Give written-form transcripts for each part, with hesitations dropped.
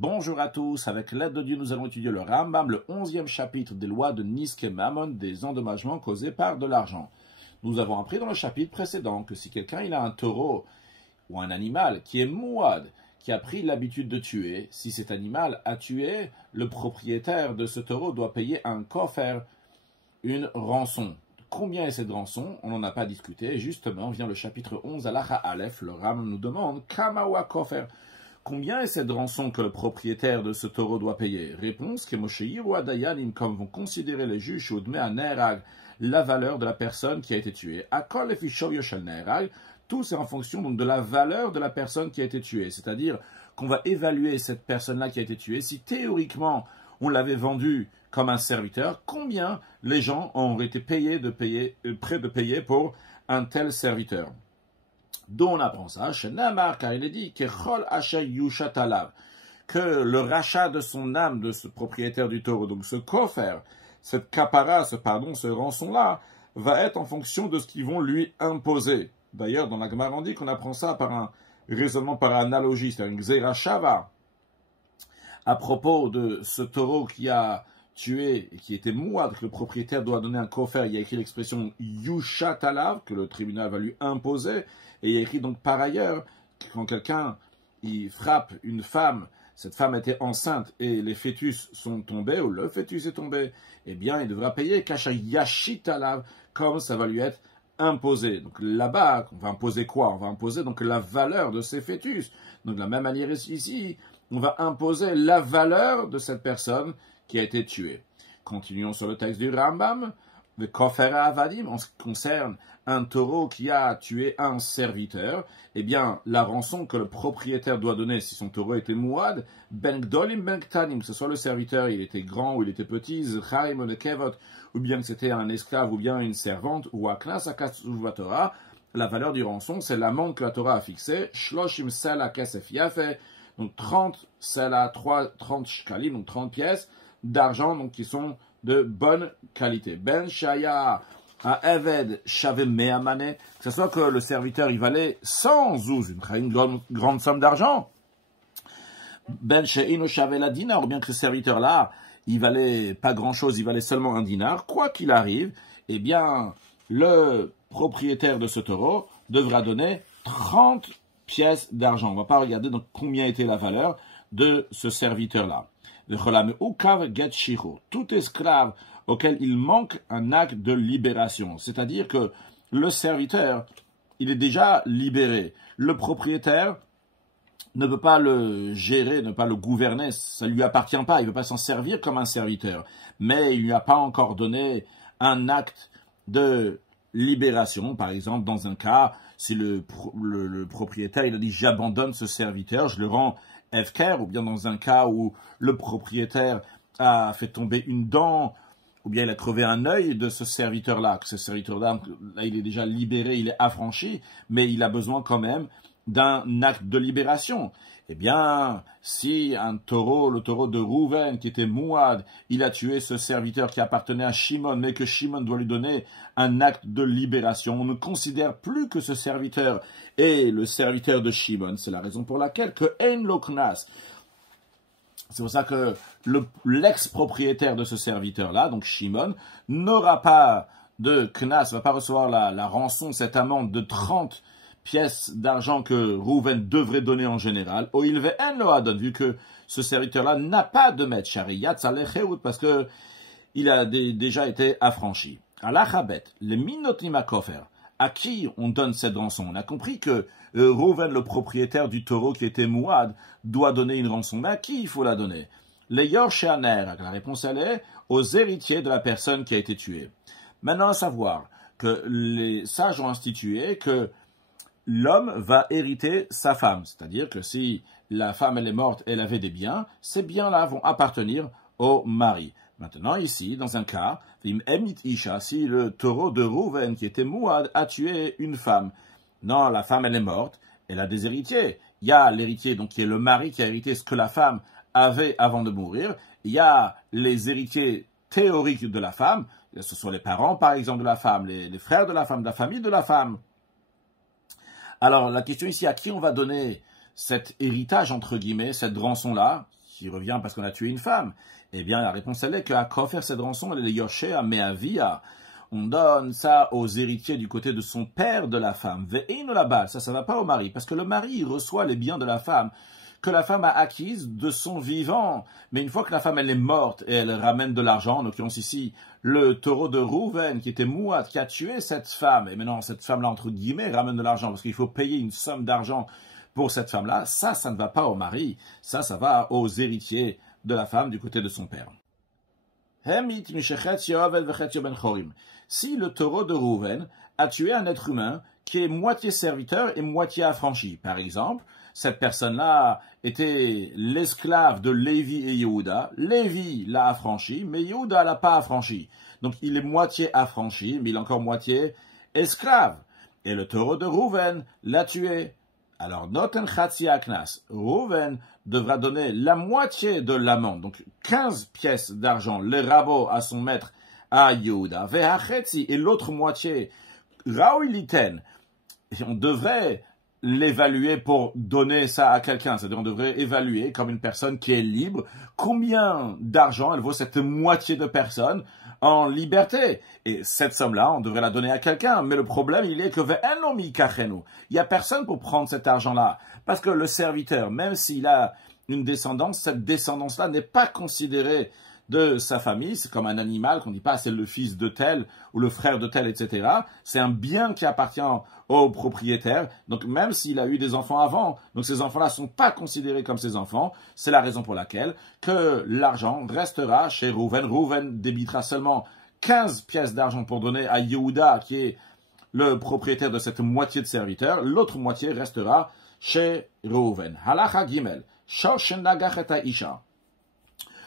Bonjour à tous, avec l'aide de Dieu, nous allons étudier le Rambam, le 11e chapitre des lois de Niske Mammon, des endommagements causés par de l'argent. Nous avons appris dans le chapitre précédent que si quelqu'un il a un taureau ou un animal qui est mouad, qui a pris l'habitude de tuer, si cet animal a tué, le propriétaire de ce taureau doit payer un kofer, une rançon. Combien est cette rançon? On n'en a pas discuté. Justement, vient le chapitre 11, Alacha Aleph, le Rambam nous demande Kamawa kofer. Combien est cette rançon que le propriétaire de ce taureau doit payer? Réponse, que Mosheir ou Adayanim, comme vont considérer les juges ou Dme Nerag, la valeur de la personne qui a été tuée. Akol efishov yoshel Nerag, tout c'est en fonction donc de la valeur de la personne qui a été tuée. C'est-à-dire qu'on va évaluer cette personne-là qui a été tuée. Si théoriquement on l'avait vendue comme un serviteur, combien les gens auraient été prêts de payer pour un tel serviteur? D'où on apprend ça, chez Namar, car il est dit que le rachat de son âme de ce propriétaire du taureau, donc ce kofer, cette kapara, ce rançon-là, va être en fonction de ce qu'ils vont lui imposer. D'ailleurs, dans la Gemara, on dit qu'on apprend ça par un raisonnement par analogie, c'est-à-dire une xera shava. À propos de ce taureau qui a tué et qui était mouad, que le propriétaire doit donner un kofer, il y a écrit l'expression yushatalav, que le tribunal va lui imposer, et il y a écrit donc par ailleurs, que quand quelqu'un il frappe une femme, cette femme était enceinte et les fœtus sont tombés, ou le fœtus est tombé, eh bien il devra payer kasha yashitalav, comme ça va lui être imposé. Donc là-bas, on va imposer quoi? On va imposer donc la valeur de ces fœtus. Donc de la même manière ici, on va imposer la valeur de cette personne qui a été tuée. Continuons sur le texte du Rambam. Le kofer avadim, en ce qui concerne un taureau qui a tué un serviteur, eh bien, la rançon que le propriétaire doit donner si son taureau était mouad, ben gdolim ben ktanim, que ce soit le serviteur, il était grand ou il était petit, zchaim ou nekevot, ou bien que c'était un esclave ou bien une servante, ou aknas akasuva Torah, la valeur du rançon, c'est l'amende que la Torah a fixée, shloshim sela kesef yafe, donc 30 sela, 30 shkalim, donc 30 pièces d'argent, donc qui sont de bonne qualité. Ben shaya à Eved shave me'amane, que ce soit que le serviteur il valait 100 zouz, une grande somme d'argent. Ben she'ino shave la dinar, ou bien que ce serviteur-là, il valait pas grand-chose, il valait seulement un dinar. Quoi qu'il arrive, eh bien, le propriétaire de ce taureau devra donner 30 pièces d'argent. On va pas regarder donc combien était la valeur de ce serviteur-là. Tout esclave auquel il manque un acte de libération. C'est-à-dire que le serviteur, il est déjà libéré. Le propriétaire ne peut pas le gérer, ne peut pas le gouverner, ça ne lui appartient pas, il ne peut pas s'en servir comme un serviteur. Mais il ne lui a pas encore donné un acte de libération. Par exemple, dans un cas, si le propriétaire il a dit « j'abandonne ce serviteur, je le rends Efker », ou bien dans un cas où le propriétaire a fait tomber une dent, ou bien il a crevé un œil de ce serviteur-là, que ce serviteur-là, là, il est déjà libéré, il est affranchi, mais il a besoin quand même d'un acte de libération. Eh bien, si un taureau, le taureau de Rouven, qui était mouad, il a tué ce serviteur qui appartenait à Shimon, mais que Shimon doit lui donner un acte de libération, on ne considère plus que ce serviteur est le serviteur de Shimon. C'est la raison pour laquelle que En Loknas, c'est pour ça que l'ex-propriétaire de ce serviteur-là, donc Shimon, n'aura pas de knas, va pas recevoir la rançon, cette amende de 30 pièces d'argent que Rouven devrait donner en général. Au ilve en lo adon, vu que ce serviteur-là n'a pas de maître chariyat salecheout, parce que il a déjà été affranchi. Alachabet, le minotim akofer, à qui on donne cette rançon? On a compris que Rouven, le propriétaire du taureau qui était mouad, doit donner une rançon. Mais à qui il faut la donner? Les Yorshaner, la réponse elle est aux héritiers de la personne qui a été tuée. Maintenant, à savoir que les sages ont institué que l'homme va hériter sa femme. C'est-à-dire que si la femme elle est morte, elle avait des biens, ces biens-là vont appartenir au mari. Maintenant, ici, dans un cas, si le taureau de Rouven, qui était mouad, a tué une femme. Non, la femme, elle est morte, elle a des héritiers. Il y a l'héritier, donc qui est le mari qui a hérité ce que la femme avait avant de mourir. Il y a les héritiers théoriques de la femme, ce sont les parents, par exemple, de la femme, les frères de la femme, de la famille de la femme. Alors, la question ici, à qui on va donner cet héritage, entre guillemets, cette rançon-là, qui revient parce qu'on a tué une femme. Eh bien, la réponse, elle est qu'à Kofer, cette rançon, elle est Yoshé à Meavia. On donne ça aux héritiers du côté de son père de la femme. Ve'ino la balle, ça va pas au mari, parce que le mari, il reçoit les biens de la femme que la femme a acquises de son vivant. Mais une fois que la femme, elle est morte et elle ramène de l'argent, en l'occurrence ici, le taureau de Rouven, qui était Mouad, qui a tué cette femme, et maintenant cette femme-là, entre guillemets, ramène de l'argent, parce qu'il faut payer une somme d'argent pour cette femme-là, ça ne va pas au mari, ça va aux héritiers de la femme du côté de son père. Si le taureau de Rouven a tué un être humain qui est moitié serviteur et moitié affranchi, par exemple, cette personne-là était l'esclave de Lévi et Yehuda. Lévi l'a affranchi, mais Yehuda l'a pas affranchi. Donc il est moitié affranchi, mais il est encore moitié esclave. Et le taureau de Rouven l'a tué. Alors, Noten Chatzi Aknas, Rouven devra donner la moitié de l'amende, donc 15 pièces d'argent, les rabots à son maître, à Yehuda. Ve'achetzi, et l'autre moitié, Raoiliten. Et on devrait l'évaluer pour donner ça à quelqu'un. C'est-à-dire, on devrait évaluer comme une personne qui est libre, combien d'argent elle vaut cette moitié de personne en liberté. Et cette somme-là, on devrait la donner à quelqu'un. Mais le problème, il est que il n'y a personne pour prendre cet argent-là. Parce que le serviteur, même s'il a une descendance, cette descendance-là n'est pas considérée de sa famille. C'est comme un animal qu'on ne dit pas c'est le fils de tel ou le frère de tel, etc. C'est un bien qui appartient au propriétaire. Donc même s'il a eu des enfants avant, donc ces enfants-là ne sont pas considérés comme ses enfants. C'est la raison pour laquelle que l'argent restera chez Rouven. Rouven débitera seulement 15 pièces d'argent pour donner à Yehuda, qui est le propriétaire de cette moitié de serviteurs. L'autre moitié restera chez Rouven. Halacha Gimel. Shoshenagacheta Isha.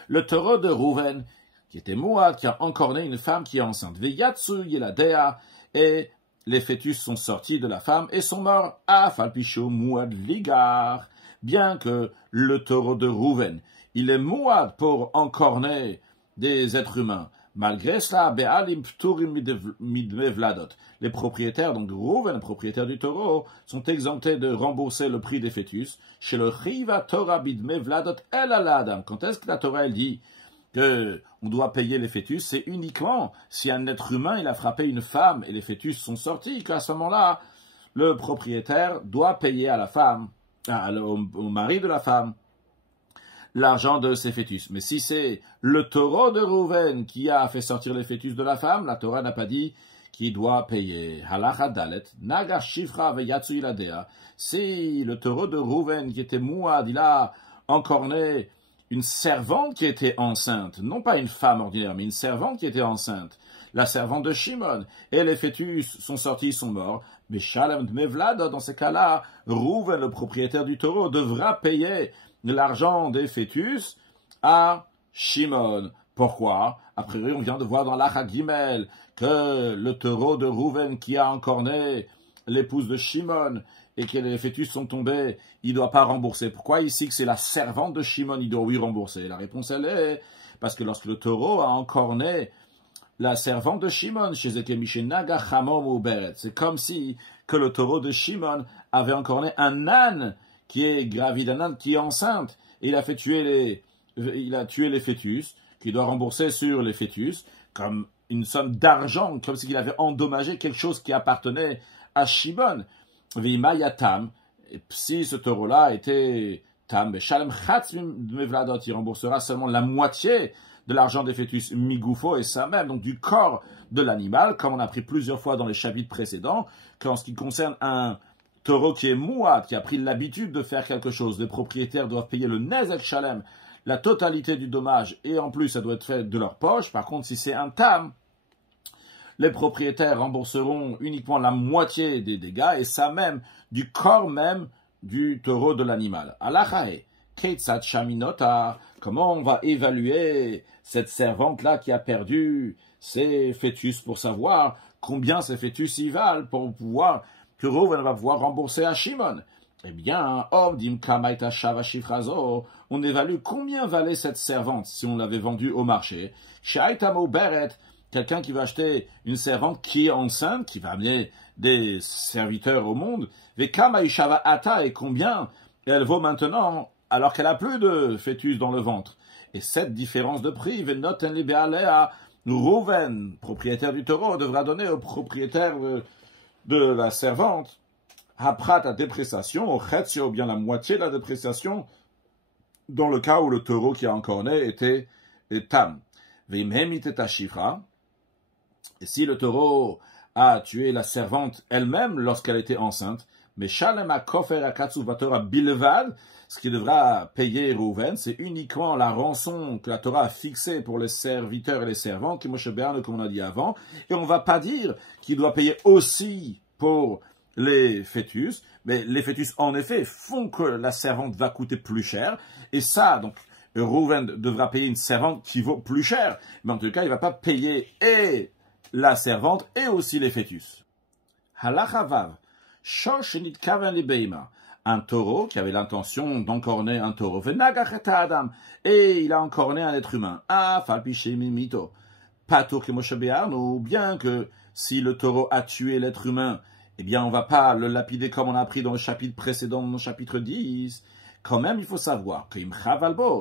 Le taureau de Rouven, qui était Mouad, qui a encorné une femme qui est enceinte. Veyatsu Yeladea, et les fœtus sont sortis de la femme et sont morts à Falpicho Mouad Ligar. Bien que le taureau de Rouven, il est Mouad pour encorner des êtres humains. Malgré cela, Be'alim Pturim Midme Vladot. Les propriétaires, donc Rouven, propriétaires du taureau, sont exemptés de rembourser le prix des fœtus. Chez le Chiva Torah Bidme Vladot El Aladam. Quand est-ce que la Torah elle dit que on doit payer les fœtus? C'est uniquement si un être humain il a frappé une femme et les fœtus sont sortis, qu'à ce moment-là, le propriétaire doit payer à la femme, au mari de la femme, l'argent de ses fœtus. Mais si c'est le taureau de Rouven qui a fait sortir les fœtus de la femme, la Torah n'a pas dit qu'il doit payer. Halacha Dalet, Naga Shifra Veyatsu Iladea. Si le taureau de Rouven qui était Mouad, il a encorné une servante qui était enceinte, non pas une femme ordinaire, mais une servante qui était enceinte, la servante de Shimon, et les fœtus sont sortis, sont morts, mais Shalem Dmevlad, dans ces cas-là, Rouven, le propriétaire du taureau, devra payer l'argent des fœtus à Shimon. Pourquoi? A priori, on vient de voir dans l'Acha Gimel que le taureau de Rouven qui a encorné l'épouse de Shimon et que les fœtus sont tombés, il ne doit pas rembourser. Pourquoi ici que c'est la servante de Shimon, il doit oui rembourser? La réponse, elle est parce que lorsque le taureau a encorné la servante de Shimon, c'est comme si que le taureau de Shimon avait encorné un âne qui est gravide, un âne qui est enceinte, et il a tué les fœtus, qui doit rembourser sur les fœtus, comme une somme d'argent, comme s'il avait endommagé quelque chose qui appartenait à Shimon. Vimayatam, si ce taureau-là était tam, il remboursera seulement la moitié de l'argent des fœtus, migoufo et ça même, donc du corps de l'animal, comme on a appris plusieurs fois dans les chapitres précédents, qu'en ce qui concerne un taureau qui est mouad, qui a pris l'habitude de faire quelque chose, les propriétaires doivent payer le nezek shalem, la totalité du dommage, et en plus ça doit être fait de leur poche. Par contre, si c'est un tam, les propriétaires rembourseront uniquement la moitié des dégâts, et ça même, du corps même du taureau de l'animal. Alachae, Keitsat Shaminota, comment on va évaluer cette servante-là qui a perdu ses fœtus pour savoir combien ces fœtus y valent pour pouvoir, que Rouven va pouvoir rembourser à Shimon? Eh bien, on évalue combien valait cette servante si on l'avait vendue au marché. Quelqu'un qui va acheter une servante qui est enceinte, qui va amener des serviteurs au monde, et combien elle vaut maintenant alors qu'elle a plus de fœtus dans le ventre. Et cette différence de prix, Venoten Libéalé à Rouven, propriétaire du taureau, devra donner au propriétaire de la servante, Haprat à dépréciation, au Chetio, ou bien la moitié de la dépréciation, dans le cas où le taureau qui a encore né était tam. Veimhemit et Ashifra. Et si le taureau a tué la servante elle-même lorsqu'elle était enceinte, mais Shalem Kofer Akatsu Vatora Bilvad, ce qui devra payer Rouven, c'est uniquement la rançon que la Torah a fixée pour les serviteurs et les servantes, comme on a dit avant, et on ne va pas dire qu'il doit payer aussi pour les fœtus, mais les fœtus, en effet, font que la servante va coûter plus cher, et ça, donc, Rouven devra payer une servante qui vaut plus cher, mais en tout cas, il ne va pas payer et la servante et aussi les fœtus. Halachavav. Un taureau qui avait l'intention d'encorner un taureau. Et il a encorné un être humain. Ou bien que si le taureau a tué l'être humain, eh bien on ne va pas le lapider comme on a appris dans le chapitre précédent, dans le chapitre 10. Quand même, il faut savoir que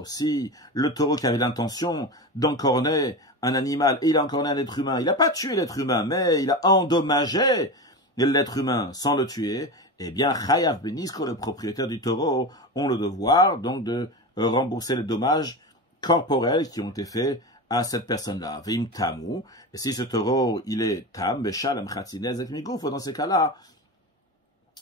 si le taureau qui avait l'intention d'encorner un animal et il a encorné un être humain, il n'a pas tué l'être humain, mais il a endommagé l'être humain sans le tuer, eh bien, Chayav Benisko, le propriétaire du taureau, ont le devoir donc de rembourser les dommages corporels qui ont été faits à cette personne-là. Veim tamu, et si ce taureau, il est tam, beshalem chatzinez et migouf, dans ces cas-là,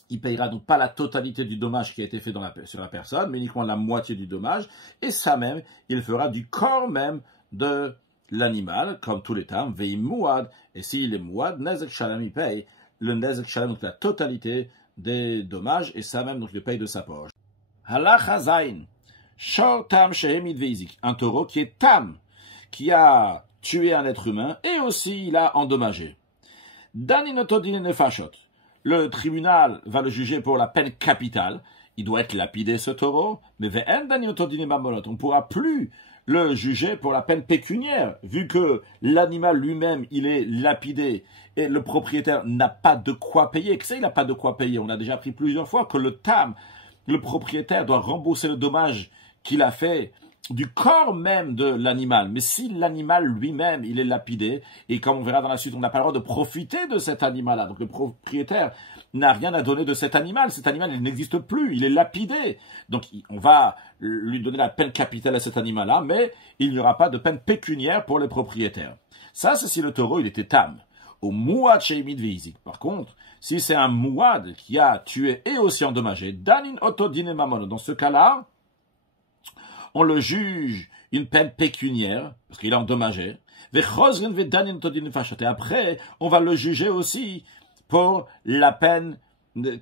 il payera donc pas la totalité du dommage qui a été fait sur la personne, mais uniquement la moitié du dommage, et ça même, il fera du corps même de l'animal, comme tous les tam, veim mouad, et s'il est mouad, nezek shalem, il paye le nezek shalem, donc la totalité des dommages, et ça même, donc le paye de sa poche. Halacha zayin, shor tam shehemid veizik, un taureau qui est tam, qui a tué un être humain, et aussi il a endommagé. Daninotodine nefashot, le tribunal va le juger pour la peine capitale, il doit être lapidé ce taureau, mais ve'en daninotodine mamolot, on ne pourra plus le juger pour la peine pécuniaire, vu que l'animal lui-même, il est lapidé, et le propriétaire n'a pas de quoi payer. Que ça, il n'a pas de quoi payer. On a déjà appris plusieurs fois que le propriétaire doit rembourser le dommage qu'il a fait du corps même de l'animal. Mais si l'animal lui-même, il est lapidé, et comme on verra dans la suite, on n'a pas le droit de profiter de cet animal-là. Donc le propriétaire n'a rien à donner de cet animal. Cet animal, il n'existe plus, il est lapidé. Donc on va lui donner la peine capitale à cet animal-là, mais il n'y aura pas de peine pécuniaire pour les propriétaires. Ça, c'est si le taureau, il était tam. Au mouad sheimid veizik. Par contre, si c'est un mouad qui a tué et aussi endommagé, danin otodine mamon, dans ce cas-là, on le juge une peine pécuniaire, parce qu'il a endommagé, et après, on va le juger aussi pour la peine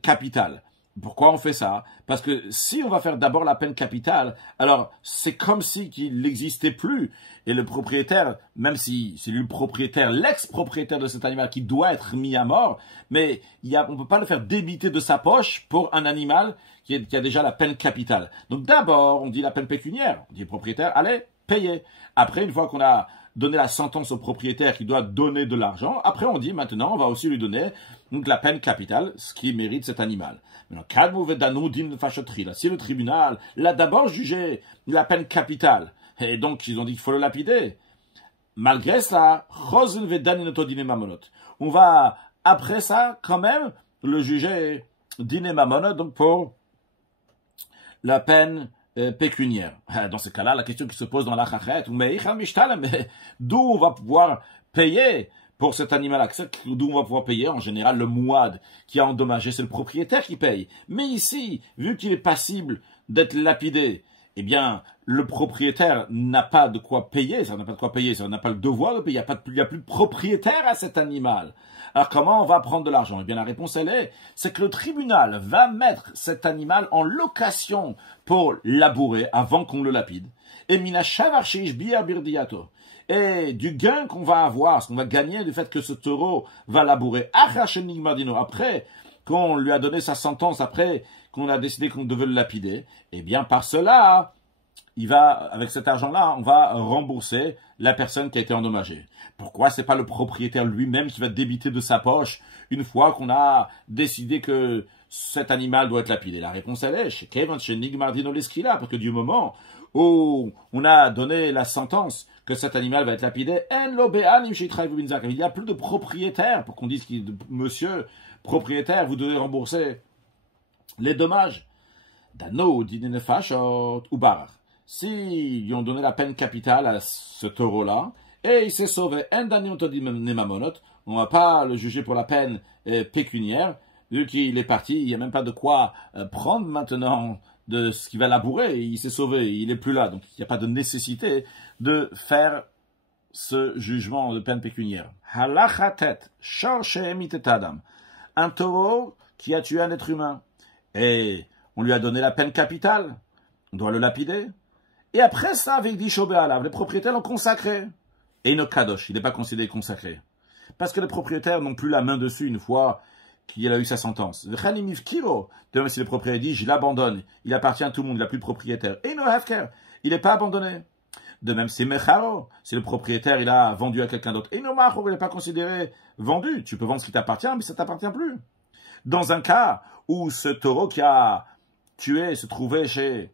capitale. Pourquoi on fait ça? Parce que si on va faire d'abord la peine capitale, alors c'est comme si qu'il n'existait plus. Et le propriétaire, même si c'est lui le propriétaire, l'ex-propriétaire de cet animal qui doit être mis à mort, mais on ne peut pas le faire débiter de sa poche pour un animal qui a déjà la peine capitale. Donc d'abord, on dit la peine pécuniaire. On dit au propriétaire, allez, payez. Après, une fois qu'on a donné la sentence au propriétaire qui doit donner de l'argent, après on dit maintenant, on va aussi lui donner donc, la peine capitale, ce qui mérite cet animal. Maintenant, si le tribunal l'a d'abord jugé la peine capitale, et donc ils ont dit qu'il faut le lapider, malgré ça, on va, après ça, quand même, le juger dîner mamonot, donc pour la peine pécuniaire. Dans ce cas-là, la question qui se pose dans la chachet, mais d'où on va pouvoir payer pour cet animal-là, d'où on va pouvoir payer, en général, le mouad qui a endommagé, c'est le propriétaire qui paye. Mais ici, vu qu'il est passible d'être lapidé, eh bien, le propriétaire n'a pas de quoi payer, ça n'a pas de quoi payer, ça n'a pas le devoir de payer, il n'y a plus de propriétaire à cet animal. Alors comment on va prendre de l'argent? Eh bien la réponse c'est que le tribunal va mettre cet animal en location pour labourer avant qu'on le lapide. Et mina shavarchish biya birdiato. Et du gain qu'on va avoir, ce qu'on va gagner du fait que ce taureau va labourer, après qu'on lui a donné sa sentence, après qu'on a décidé qu'on devait le lapider, eh bien par cela, avec cet argent-là, on va rembourser la personne qui a été endommagée. Pourquoi c'est pas le propriétaire lui-même qui va débiter de sa poche une fois qu'on a décidé que cet animal doit être lapidé? La réponse elle est chez Kevin, chez Nigmardino l'Eskila, parce que du moment où on a donné la sentence que cet animal va être lapidé, il n'y a plus de propriétaire pour qu'on dise monsieur propriétaire, vous devez rembourser les dommages. Dano, dinenefashot, ou barar. Si ils ont donné la peine capitale à ce taureau-là, et il s'est sauvé, on ne va pas le juger pour la peine pécuniaire, vu qu'il est parti, il n'y a même pas de quoi prendre maintenant de ce qui va labourer, il s'est sauvé, il n'est plus là, donc il n'y a pas de nécessité de faire ce jugement de peine pécuniaire. Halachatet, adam, un taureau qui a tué un être humain, et on lui a donné la peine capitale, on doit le lapider, et après ça, avec Dishobealav, les propriétaires l'ont consacré, et il kadosh, il n'est pas considéré consacré, parce que les propriétaires n'ont plus la main dessus une fois qu'il a eu sa sentence. De même si le propriétaire dit, je l'abandonne, il appartient à tout le monde, il n'a plus de propriétaire. Et il n'est pas abandonné. De même, c'est Mecharo, si le propriétaire il a vendu à quelqu'un d'autre. Et il n'est pas considéré vendu. Tu peux vendre ce qui t'appartient, mais ça ne t'appartient plus. Dans un cas où ce taureau qui a tué se trouvait chez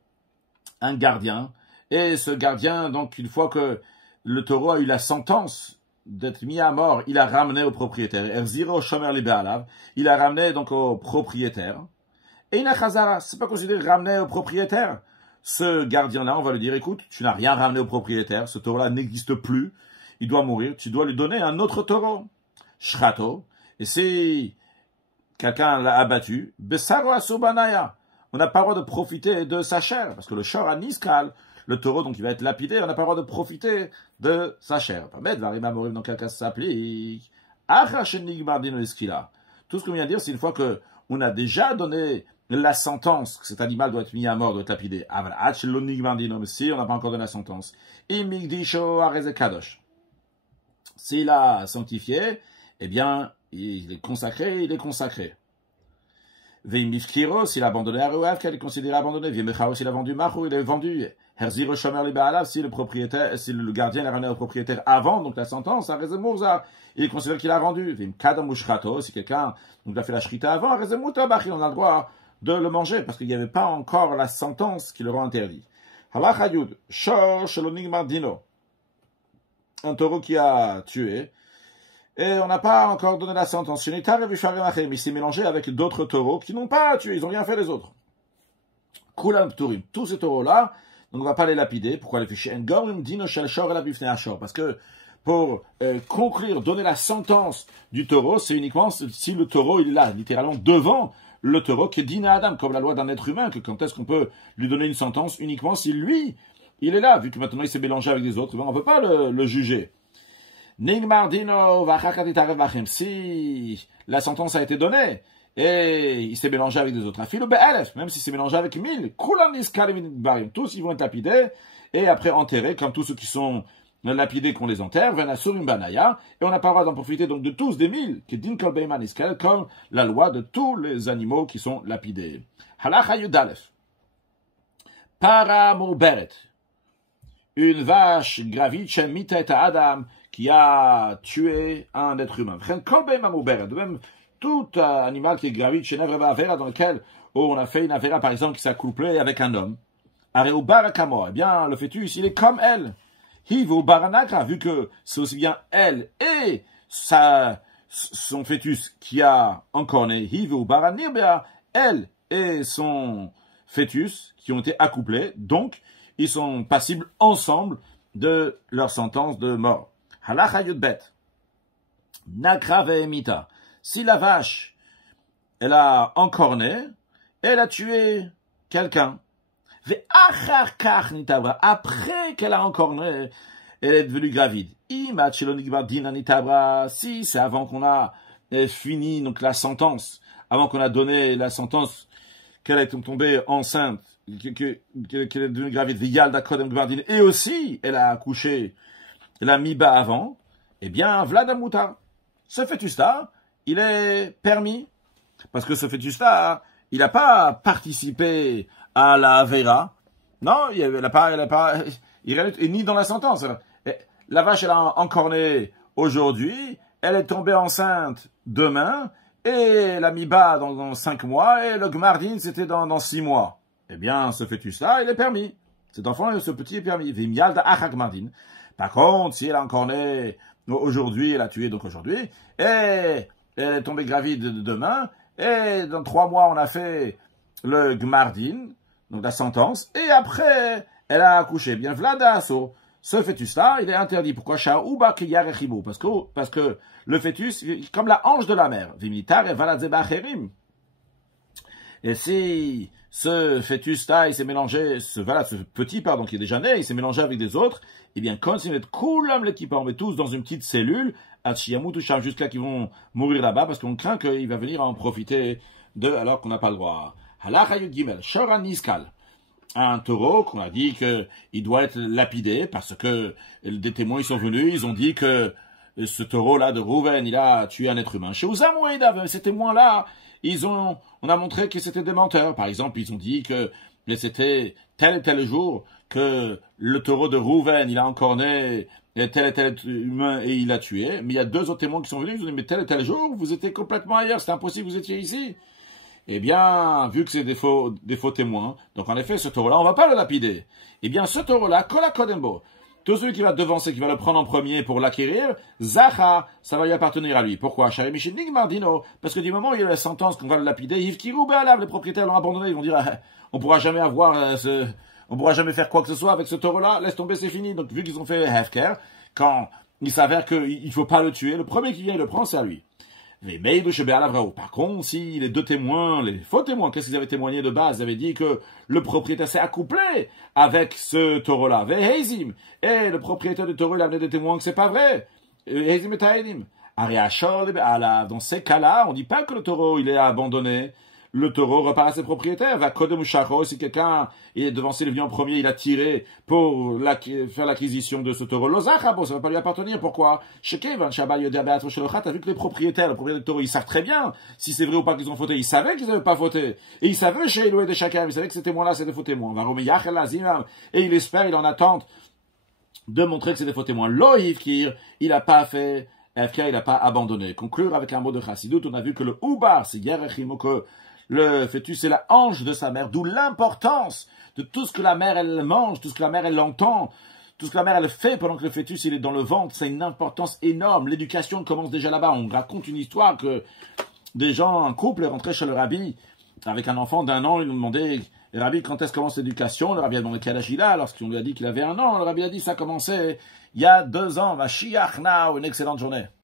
un gardien, et ce gardien, donc une fois que le taureau a eu la sentence d'être mis à mort, il a ramené au propriétaire. Il a ramené donc au propriétaire. Et il a chazara, c'est pas considéré ramener au propriétaire. Ce gardien-là, on va lui dire, écoute, tu n'as rien ramené au propriétaire, ce taureau-là n'existe plus, il doit mourir, tu dois lui donner un autre taureau. Shrato. Et si quelqu'un l'a abattu, besaro asubanaya. On n'a pas le droit de profiter de sa chair, parce que le shor a niskal, le taureau, donc il va être lapidé, on n'a pas le droit de profiter de sa chair. Dans quel cas ça s'applique? Tout ce qu'on vient de dire, c'est une fois qu'on a déjà donné la sentence que cet animal doit être mis à mort, doit être lapidé. Mais si on n'a pas encore donné la sentence, s'il a sanctifié, eh bien, il est consacré, il est consacré. Veimifkiro, s'il a abandonné Aruav, qu'elle est considérée abandonnée. Veimechao, s'il a vendu Mahu, il est vendu. Herziro Shomer Libaalav, si le propriétaire, si le gardien l'a ramené au propriétaire avant, donc la sentence, à Rezemurza, il est considéré qu'il a rendu. Veimkadam Ushrato, si quelqu'un, donc a fait la shrita avant, Rezemuta Bach, on a le droit de le manger, parce qu'il n'y avait pas encore la sentence qui le rend interdit. Halachayud, Shor Shelonigmar Dino. Un taureau qui a tué. Et on n'a pas encore donné la sentence. Il s'est mélangé avec d'autres taureaux qui n'ont pas tué, ils n'ont rien fait les autres. Kulam Pturim. Tous ces taureaux-là, donc on ne va pas les lapider. Pourquoi les fichiers? Parce que pour conclure, donner la sentence du taureau, c'est uniquement si le taureau il est là, littéralement devant le taureau, qui est dina Adam, comme la loi d'un être humain, que quand est-ce qu'on peut lui donner une sentence uniquement si lui, il est là, vu que maintenant il s'est mélangé avec des autres, on ne peut pas le juger. Si la sentence a été donnée et il s'est mélangé avec des autres, même s'il s'est mélangé avec 1000, tous ils vont être lapidés et après enterrés, comme tous ceux qui sont lapidés qu'on les enterre, et on n'a pas le droit d'en profiter donc de tous des 1000, comme la loi de tous les animaux qui sont lapidés. Halacha Yudalef. Paramoberet. Une vache gravite chez Mita Adam qui a tué un être humain. De même, tout animal qui est gravite chez Nevreba Avera, dans lequel on a fait une Avera, par exemple, qui s'est couplé avec un homme. Eh bien, le fœtus, il est comme elle. Hivu Baranakra, vu que c'est aussi bien elle et son fœtus qui a encorné. Hivu Baranibia, elle et son fœtus qui ont été accouplés, donc ils sont passibles ensemble de leur sentence de mort. Halacha Yudbet. Nakra ve'emita. Si la vache, elle a encorné, elle a tué quelqu'un. Ve'achar kach nitabra. Après qu'elle a encorné, elle est devenue gravide. Imat shelonigbar dina nitabra. Si c'est avant qu'on a fini donc la sentence, avant qu'on a donné la sentence qu'elle est tombée enceinte, qu'elle est devenue gravide, et aussi elle a accouché, elle a mis bas avant, eh bien, Vladamuta, ce fœtus-là, il est permis, parce que ce fœtus-là, il n'a pas participé à la Avera, non, il est ni dans la sentence. La vache, elle a encorné aujourd'hui, elle est tombée enceinte demain, et la miba dans 5 mois, et le gmardin, c'était dans 6 mois. Eh bien, ce fœtus-là, il est permis. Cet enfant, ce petit est permis. Vimial d'achak gmardin. Par contre, si elle a encore né aujourd'hui, elle a tué donc aujourd'hui, et elle est tombée gravide demain, et dans 3 mois, on a fait le gmardin, donc la sentence, et après, elle a accouché. Bien, vladaso. Ce fœtus-là, il est interdit. Pourquoi? Parce que le fœtus, comme la hanche de la mère. Et si ce fœtus-là, il s'est mélangé, ce petit, qui est déjà né, il s'est mélangé avec des autres, eh bien, continuez de couler l'équipe, on met tous dans une petite cellule, jusqu'à qu'ils vont mourir là-bas, parce qu'on craint qu'il va venir en profiter alors qu'on n'a pas le droit. Un taureau qu'on a dit qu'il doit être lapidé parce que des témoins ils sont venus, ils ont dit que ce taureau-là de Rouven, il a tué un être humain. Chez Ouzamoïda, ces témoins-là, on a montré que c'était des menteurs. Par exemple, ils ont dit que c'était tel et tel jour que le taureau de Rouven, il a encore né tel et tel humain et il l'a tué. Mais il y a 2 autres témoins qui sont venus, ils ont dit, mais tel et tel jour, vous étiez complètement ailleurs, c'est impossible, vous étiez ici. Eh bien, vu que c'est des faux témoins, donc en effet, ce taureau-là, on va pas le lapider. Eh bien, ce taureau-là, Kola Kodembo, tout celui qui va devancer, qui va le prendre en premier pour l'acquérir, Zacha, ça va lui appartenir à lui. Pourquoi? Parce que du moment où il y a la sentence qu'on va le lapider, les propriétaires l'ont abandonné, ils vont dire, on pourra jamais on pourra jamais faire quoi que ce soit avec ce taureau-là, laisse tomber, c'est fini. Donc, vu qu'ils ont fait Hefker, quand il s'avère qu'il faut pas le tuer, le premier qui vient le prend, c'est à lui. Par contre, si les 2 témoins, les faux témoins, qu'est-ce qu'ils avaient témoigné de base? Ils avaient dit que le propriétaire s'est accouplé avec ce taureau-là. Et le propriétaire du taureau, il a amené des témoins que c'est pas vrai. Dans ces cas-là, on dit pas que le taureau, il est abandonné. Le taureau repart à ses propriétaires. Va Kodem Shacho, si quelqu'un est devancé le vient en premier, il a tiré pour faire l'acquisition de ce taureau. L'Ozachabo, ça va pas lui appartenir. Pourquoi? T'as vu que le propriétaire du taureau, ils savent très bien si c'est vrai ou pas qu'ils ont fauté. Ils savaient qu'ils n'avaient pas fauté. Et ils savaient chez Eloué de chacun. Ils savaient que ces témoins-là, c'est des faux témoins. Et il espère, il en attend de montrer que c'est des faux témoins. Loïvkir, il n'a pas fait, FK, il n'a pas abandonné. Conclure avec un mot de Chassidut, on a vu que le Ubar, c'est Yerechimo, que le fœtus, c'est la hanche de sa mère, d'où l'importance de tout ce que la mère, elle mange, tout ce que la mère, elle entend, tout ce que la mère, elle fait pendant que le fœtus, il est dans le ventre. C'est une importance énorme. L'éducation commence déjà là-bas. On raconte une histoire que des gens, un couple est rentré chez le rabbi avec un enfant d'1 an. Ils nous demandaient, rabbi, quand est-ce commence l'éducation? Le rabbi a demandé quel âge il a, lorsqu'on lui a dit qu'il avait 1 an. Le rabbi a dit, ça a commencé il y a 2 ans. Mashiach now, une excellente journée.